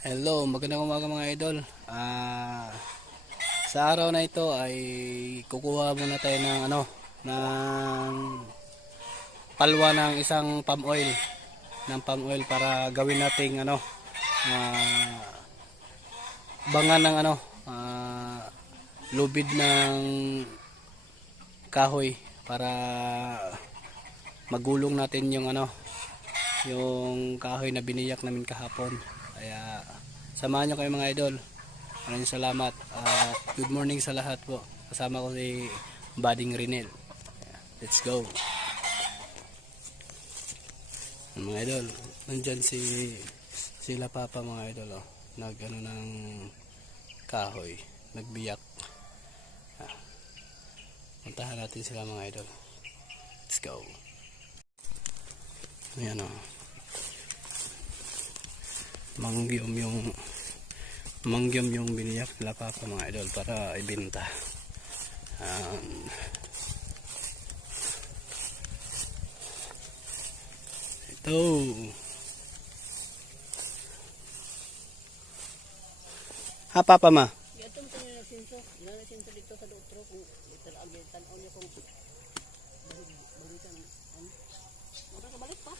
Hello, magandang umaga mga idol. Ah, sa araw na ito ay kukuha muna tayo ng ano, ng palwa ng isang palm oil, ng palm oil para gawin nating ano, ah, bangan ng ano, ah, lubid ng kahoy para magulong natin yung ano, yung kahoy na biniyak namin kahapon. Kaya samahan nyo kayo mga idol. Maraming salamat. At good morning sa lahat po. Kasama ko si Bading Rinel. Let's go. Mga idol, nandyan si sila papa mga idol oh. Nag ano ng kahoy, nagbiyak. Ah. Puntahan natin sila mga idol. Let's go. Ayan oh mangyom yung mangyom yung biniyak nila papa mga idol para ibenta um, ito. Ha papa ma? Ito mo tayo nagsinso. Nga nagsinso dito sa doktor kung dito lang ang tanaw niya kung balik balikan ano. Wala ka balik pa.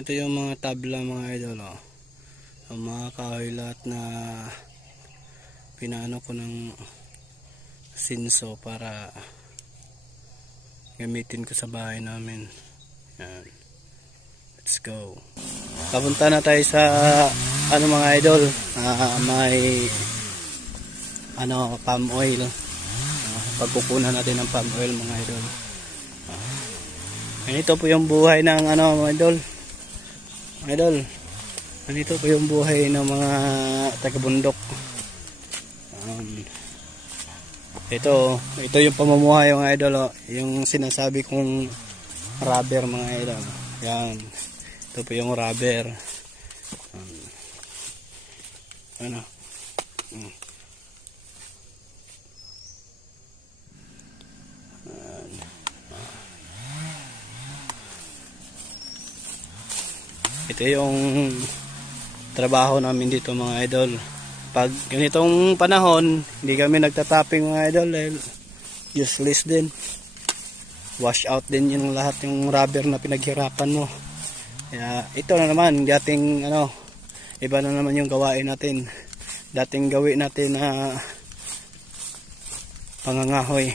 Ito yung mga tabla mga idol oh. ang mga kahoy lahat na pinaano ko ng sinso para gamitin ko sa bahay namin. Yan. Let's go. Papunta na tayo sa ano mga idol ah, may ano palm oil. Ah, pagkukunan natin ng palm oil mga idol. Ah. ganito po yung buhay ng ano mga idol idol ganito po yung buhay ng mga taga-bundok. Um, ito ito yung pamumuhay mga idol oh. yung sinasabi kong rubber mga idol. Yan. Ito po yung rubber. Um, ano? Mm. Ito yung trabaho namin dito mga idol. Pag ganitong panahon hindi kami nagtatapping mga idol dahil useless din. Wash out din yung lahat yung rubber na pinaghirapan mo. Kaya ito na naman dating ano iba na naman yung gawain natin. Dating gawin natin na pangangahoy.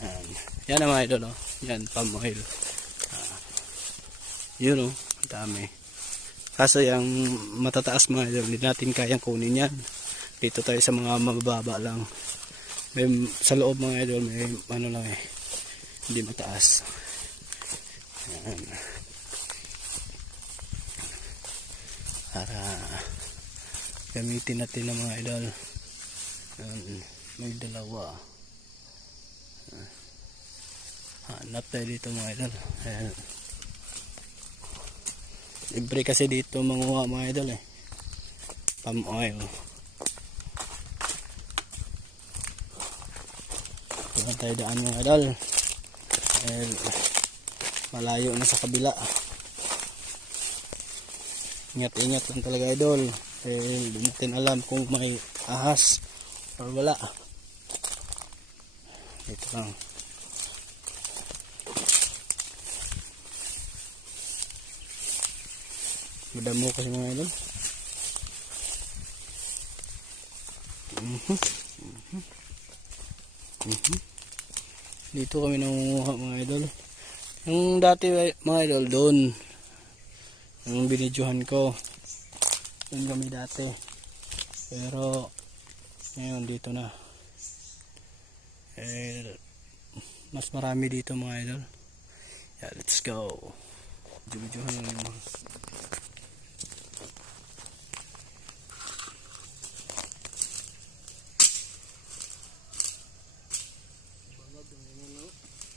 Yan, yan na mga idol oh. yan palm oil. Ah. yun oh dami. Kaso yung matataas mga idol hindi natin kayang kunin yan. Dito tayo sa mga mababa lang. May, sa loob mga idol may ano lang eh hindi mataas. Yan para gamitin natin ng mga idol. Yan may dalawa. Hanap tayo dito mga idol. Ayan libre kasi dito manguha mga idol eh. Palm oil. Diyan tayo daan mga idol? Dahil malayo na sa kabila. Ingat ingat lang talaga idol. Dahil di natin alam kung may ahas or wala. Dito lang madamo kasi mga idol. Mhm. Mhm. Mhm. dito kami nangunguha mga idol. Yung dati mga idol doon. Yung binidyohan ko. Doon kami dati. Pero ngayon dito na. Eh mas marami dito mga idol. Yeah let's go. Binidyohan lang yung mga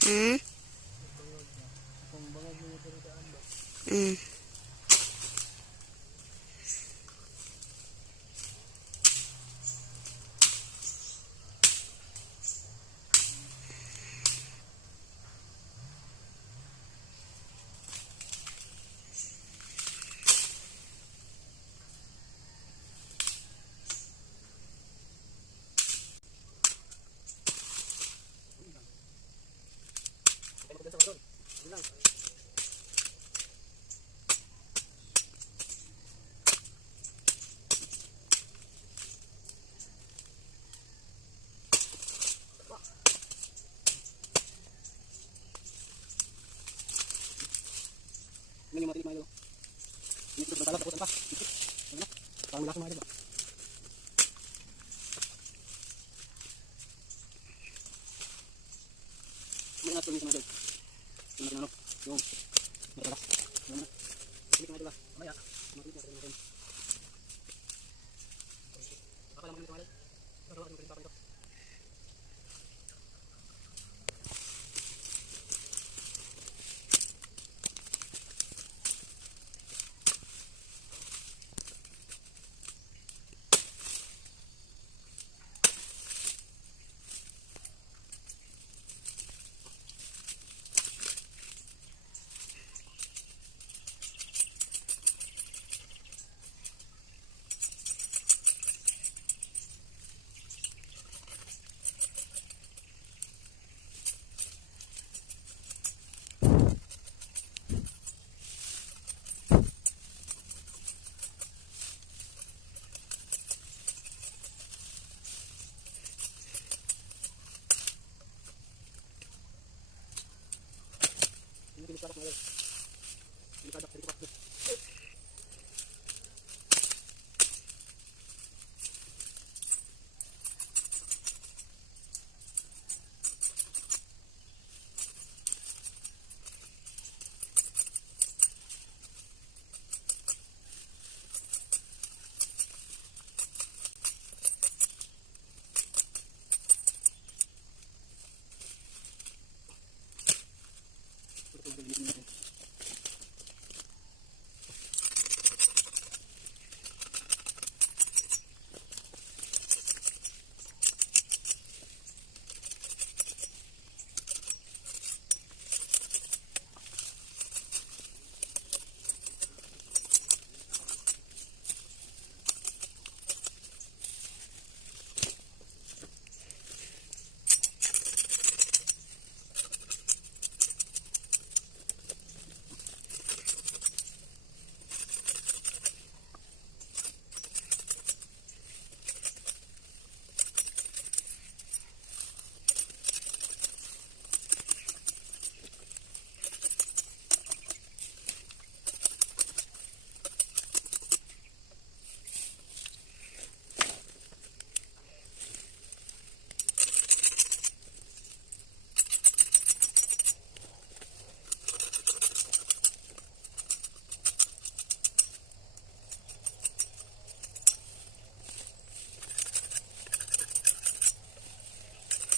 Mm. Mm. Wala idol. ah. May natin yung idol. Yung ano, yung matala. Yung ano. Hindi idol ah. Mamaya, makikita natin natin. Baka lang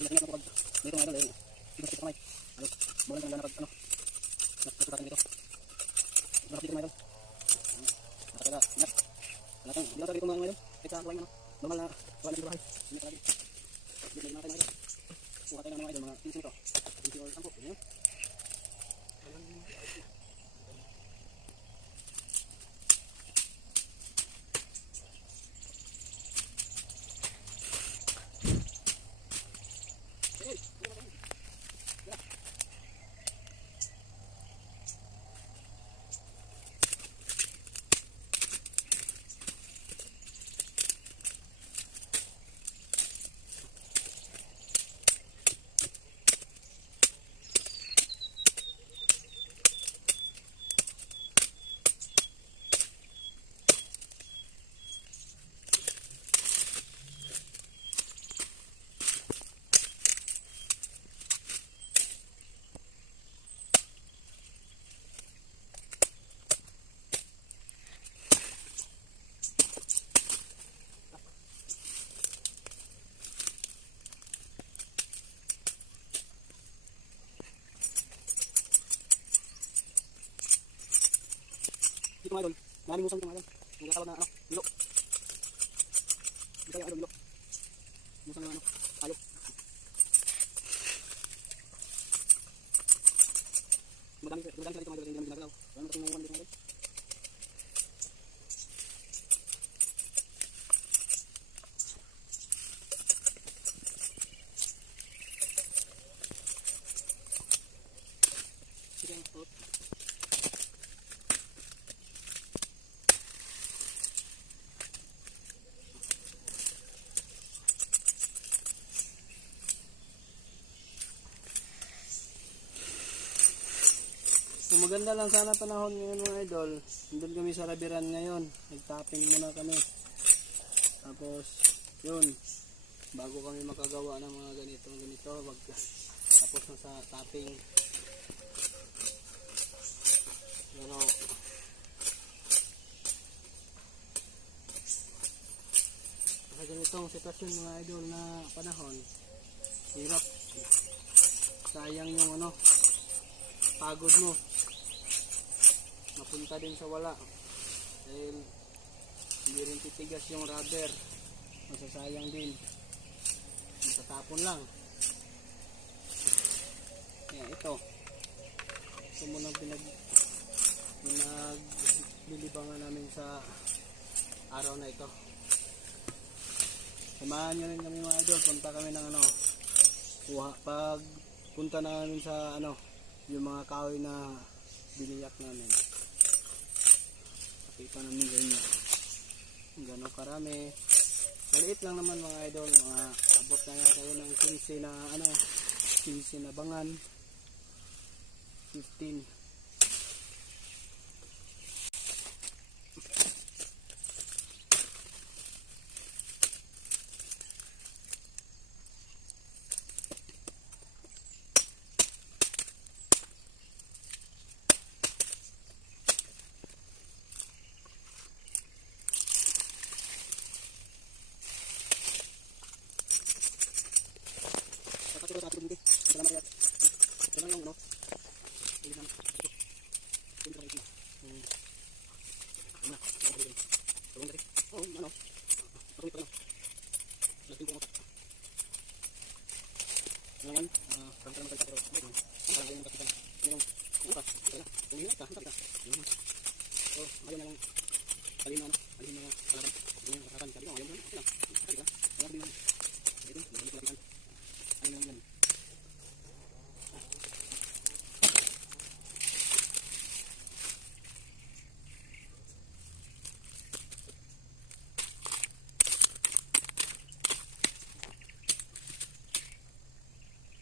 Ingat ingat kapag dito mga idol, ayun. Dito sa kamay. Ano, bulan lang nakag ano. Nakasutan dito. Nakap dito mga idol. Nakataga, ingat. Wala kang, lang dito mga idol. Kahit sa kuwain ano. Normal na, wala dito bahay. Ingat lagi. Dito na natin mga idol. Kuha tayo ng mga idol, mga 15 ito. 15 or 10. Ayun. Dito nalimusan ko mga idol. Yung na ano, bilo. Dito yung idol, bilo. Limusan ng ano, tayo. Madami, madami sila dito mga idol, hindi namin ginagalaw. Wala natin naiwan dito mga idol. Sige, oh. Kung maganda lang sana panahon ngayon mga idol, nandun kami sa Rabiran ngayon. Nag-tapping muna kami. Tapos, yun, bago kami makagawa ng mga ganito, ganito, wag, tapos na sa topping. Pero, sa ganitong sitwasyon mga idol na panahon, hirap. Sayang yung ano, pagod mo. Mapunta din sa wala. Dahil hindi rin titigas yung rubber. Masasayang din. Matatapon lang. Kaya ito. Ito muna pinag pinaglilibangan namin sa araw na ito. Samahan nyo rin kami mga idol. Punta kami ng ano. Kuha. Pag punta namin sa ano. Yung mga kahoy na biniyak namin. Pakita namin. Kung gano'ng karami. Maliit lang naman mga idol. Mga abot na nga tayo ng 15 na ano. 15 na bangan. 15. Dapat siguro sa ating hindi. Ito lang kaya. Ito lang yung ano. Hindi naman. Hindi naman ito. Hmm. Ano na? Ano na? Tulong dali. Oo, ano? Tulong ito ano. Lagting ko mata. Ngayon, ah, parang parang magkakita pero ano lang. Ang parang yung magkakita. Ano yung, ano ka? Ito na. Tumingin ka, hantap ka. Yun. So, ayaw na lang. Alin na ano? Alin na kalaban. Yun yung kalaban. Sabi ko, ayaw mo na. Okay lang. Okay lang. Ayaw mo na. Ito, hindi ko lapitan. Ano lang yan?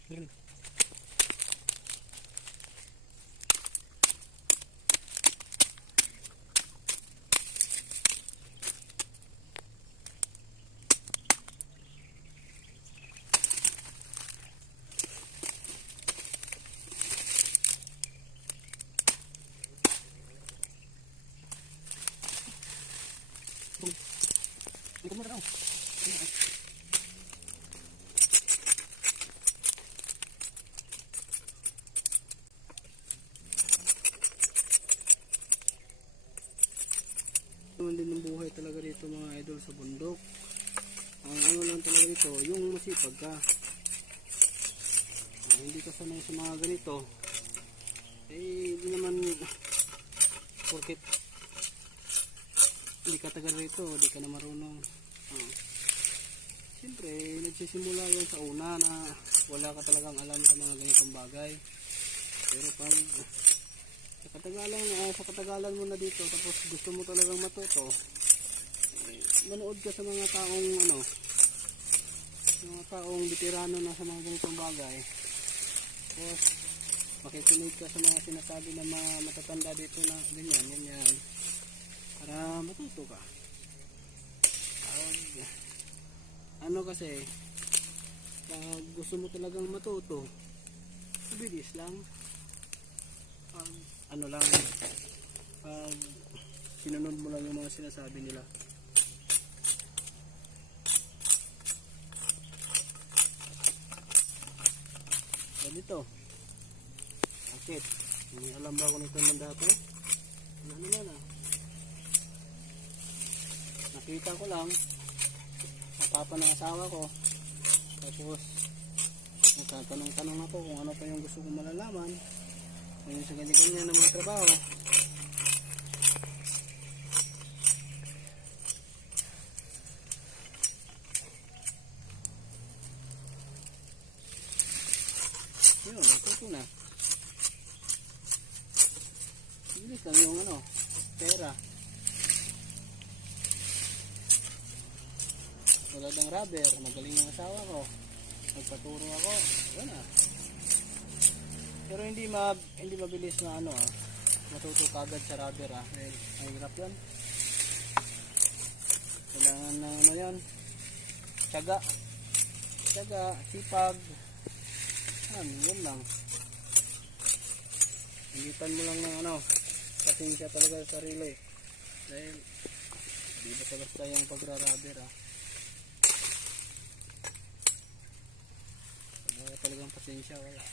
Ganun. Hindi ko muna raw. Naman din ng buhay talaga dito mga idol sa bundok. Ang ano lang talaga dito, yung ka. Ah, hindi ka sanay sa mga ganito. Eh, hindi naman porket hindi ka tagal rito, hindi ka na marunong. Ah. Siyempre, nagsisimula yan sa una na wala ka talagang alam sa mga ganitong bagay. Pero pag sa katagalan, ah, sa katagalan mo na dito, tapos gusto mo talagang matuto, eh, manood ka sa mga taong ano, mga taong veterano na sa mga ganitong bagay. Tapos, makikinig ka sa mga sinasabi ng mga matatanda dito na ganyan, ganyan para matuto ka. Pag, ano kasi, pag gusto mo talagang matuto, mabilis lang. Pag, ano lang, pag sinunod mo lang yung mga sinasabi nila. Ganito. Bakit? May alam ba ako nito ng dati? Ano naman ah nakita ko lang napapa ng asawa ko tapos nagtatanong-tanong ako kung ano pa yung gusto kong malalaman ngayon sa ganyan-ganyan ng mga trabaho yun, ito ko na bilis lang yung ano pera tulad ng rubber, magaling yung asawa ko. Nagpaturo ako, yun ah. Pero hindi ma hindi mabilis na ano ah. Matuto kagad sa rubber ah. Dahil mahirap yan. Kailangan na ano yun? Tiyaga. Tiyaga, sipag. Yan, yun lang. Hingitan mo lang ng ano, pasensya talaga sa sarili. Dahil, di basta-basta yung pagraraber ah. Wala talagang pasensya, wala.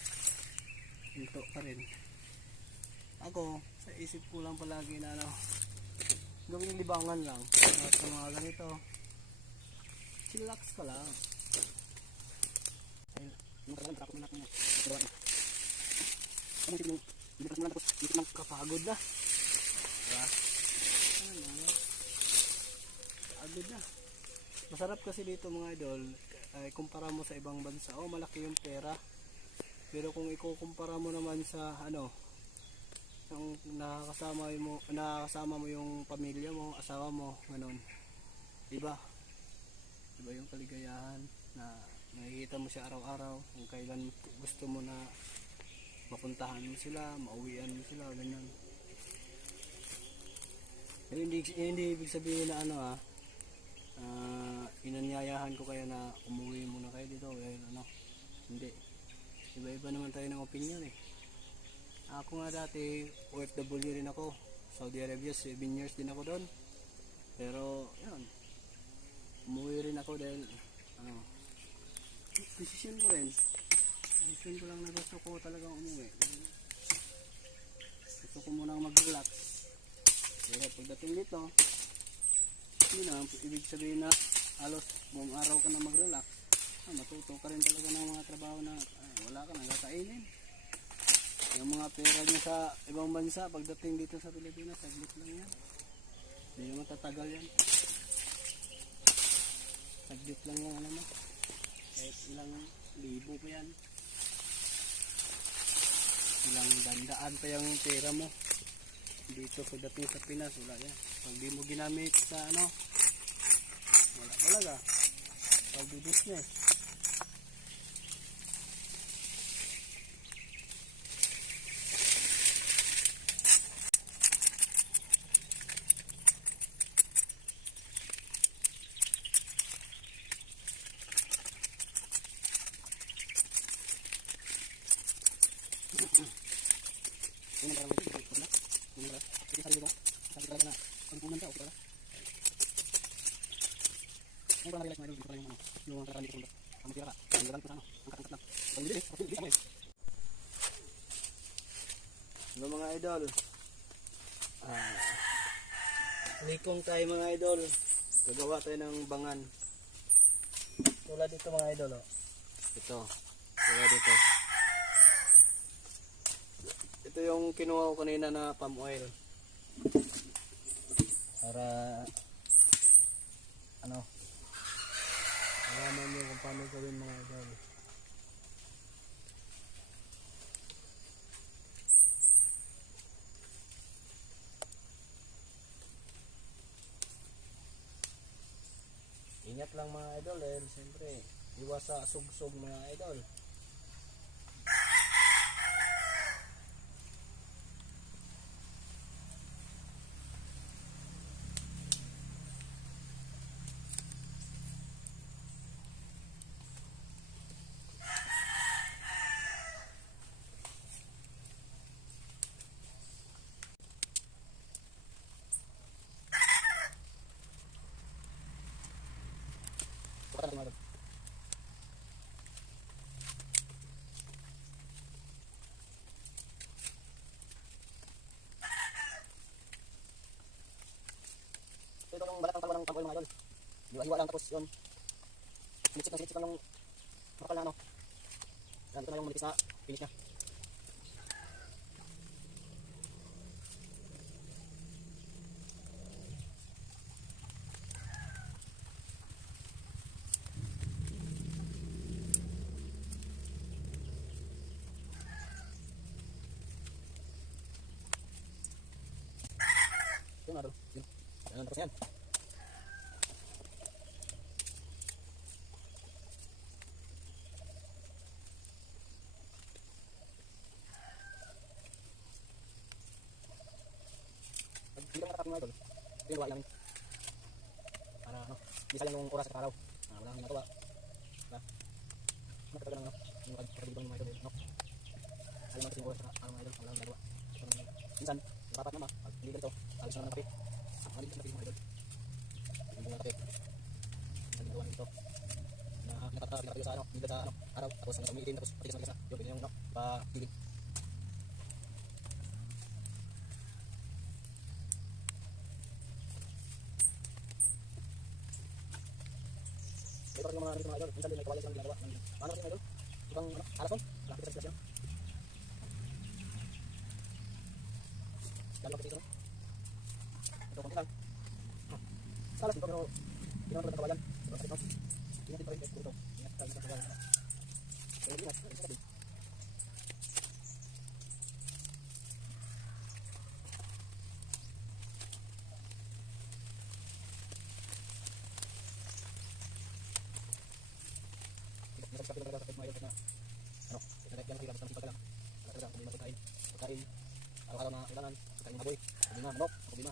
Hinto pa rin. Ako, sa isip ko lang palagi na ano, gawing libangan lang. At sa mga ganito, chillax ka lang. Ayun, kapagod na. Diba? Ano na. Masarap kasi dito mga idol, ay kumpara mo sa ibang bansa, oh malaki yung pera. Pero kung ikukumpara mo naman sa ano, yung nakakasama mo, nakakasama mo yung pamilya mo, asawa mo, ganun. Diba? Diba yung kaligayahan na nakikita mo siya araw-araw kung kailan gusto mo na mapuntahan mo sila, mauwian mo sila, ganyan. Pero hindi, hindi ibig sabihin na ano ah, ah, inanyayahan ko kayo na umuwi muna kayo dito dahil ano, hindi. Iba-iba naman tayo ng opinion eh. Ako nga dati, OFW rin ako. Saudi Arabia, 7 years din ako doon. Pero, yun. Umuwi rin ako dahil, ano, decision ko rin. Decision ko lang na gusto ko talagang umuwi. Gusto ko munang mag-relax. Pero pagdating dito, yun na, ibig sabihin na halos buong araw ka na mag-relax. Ah, matuto ka rin talaga ng mga trabaho na ah, wala ka nang kakainin. Yung mga pera niya sa ibang bansa, pagdating dito sa Pilipinas, saglit lang yan. Hindi naman tatagal yan. Saglit lang yan, alam mo. Kahit ilang libo pa yan. Ilang dandaan pa yung pera mo. Dito pagdating sa Pinas, wala yan. Pag di mo ginamit sa ano, wala talaga. Pag business. Yun ang parang may tigil. Wala. Yun ang parang. Kasi sarili ko. Sabi talaga na. Pag punan ka, okay pala. Ang parang nag-realize mo, idol, dito pala yung ano. Ko punta. Ang tira ka. Ang galang ko na ano. Ang kakangkat lang. Pag hindi, pag hindi, ako eh. Mga idol. Ah, likong tayo mga idol. Gagawa tayo ng bangan. Tulad dito mga idol. Oh. Ito. Tulad dito. Ito yung kinuha ko kanina na palm oil. Para ano alaman nyo kung paano gawin mga idol. Ingat lang mga idol dahil siyempre iwas sa sugsog mga idol. Baka mga idol. Ito yung balat ng talwa ng palm oil mga idol. Hiwa-hiwa lang tapos yun. Sinitsik na sinitsik lang ng makapal na ano. Yan, ito na yung manipis na finish niya. Yun idol. Yun. Yan, tapos na yan. Hindi ka nakakapin mga idol, ito yung lang. Para ano, sayang yung oras at araw. Ah, wala nang nagawa. Diba? Nakatagal lang, no? Yung pagkakaliban ng mga idol, no? Alam natin yung oras at araw mga idol, wala nang nagawa. So, minsan, dapat naman, pag hindi ganito, alis na lang ng kape. Ah, Maligtas na kape mga idol. Hindi ng kape. Ang ginagawa nito. Na nakata, pinakatayo sa ano, hindi sa ano, araw, tapos hanggang umiitim, tapos patigas na patigas na. Yun, yun yung, no? Pa, tigil. May parang yung mga ano idol, minsan din may kawalan silang ginagawa. ng- Ano kasi idol? Ibang ano, alason, lapit sa sila.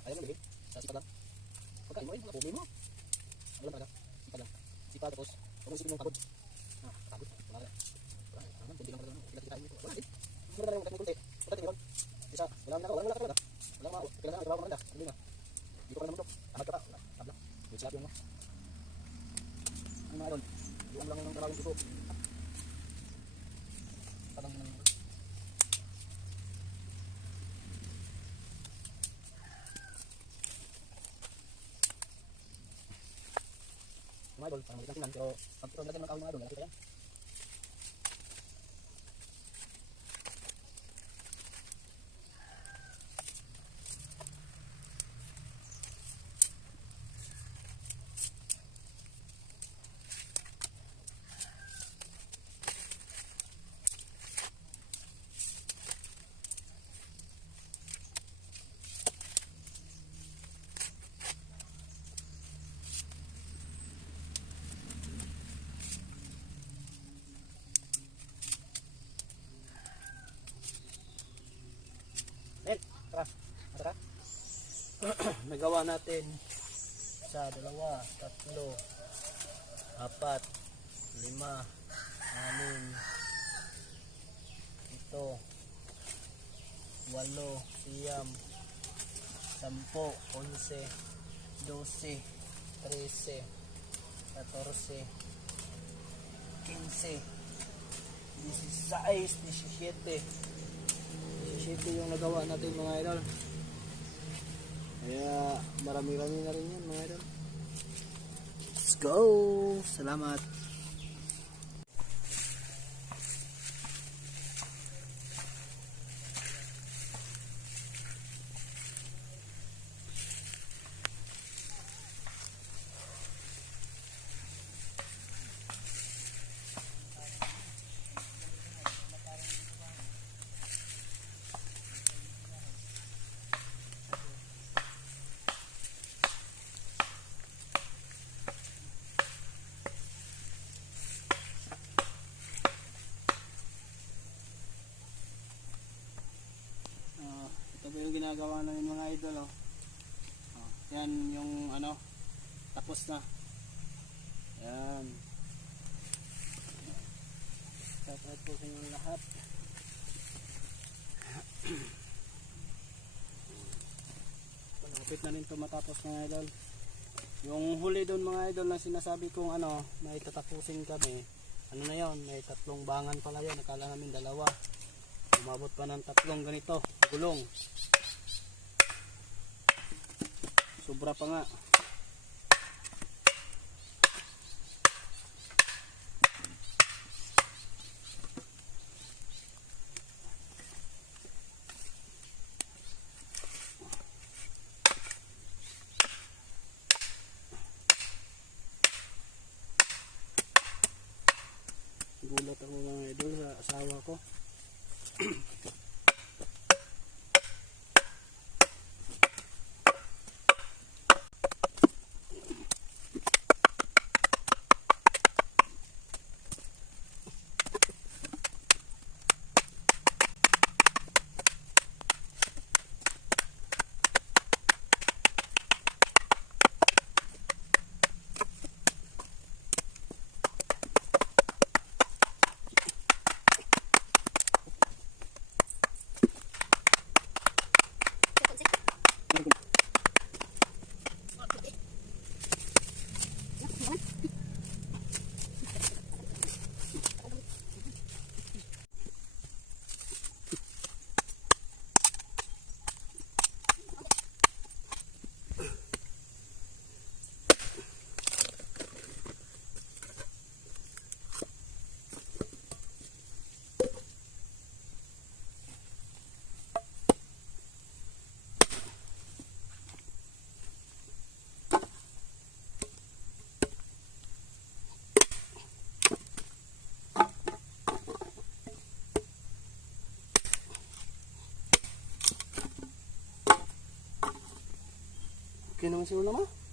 Kaya mo libig, sa sipat lang. Pagkain mo rin, mga problema. Ano lang talaga, sipat lang. Sipat, tapos, huwag mo isipin yung pagod. Ah, pagod, wala rin. Wala rin, wala rin, kunti lang talaga, ano, kailangan mo ito. Wala rin. Wala rin, wala rin, kunti. Kunti, tingin Isa, wala nang wala wala talaga. Wala ma, kailangan trabaho maganda. Hindi ko pa naman ito, tamad ka pa, wala, tabla. Wait, silap yung mo. Ano mga idol, yung lang ng trabaho ko. Parang mga idol, parang maliit lang tingnan, pero pag ito natin mga kaawin mga idol, nakikita yan. Nagawa natin sa dalawa, tatlo, apat, lima, anim, ito, walo, siyam, sampo, onse, dose, trese, katorse, quince, dieciséis, diecisiete, 17 yung nagawa natin mga idol. Kaya marami-rami na rin yan mga idol. Let's go! Salamat! Ah, ito po yung ginagawa namin mga idol oh. Oh, yan yung ano tapos na. Yan. Shoutout po sa inyong lahat. malapit na rin ito matapos mga idol. Yung huli doon mga idol na sinasabi kong ano may tatapusin kami. Ano na yon may tatlong bangan pala yun. Nakala namin dalawa. Umabot pa ng tatlong ganito. Gulong sobra pa nga. Gulat ako mga idol sa asawa ko Okay naman siguro naman.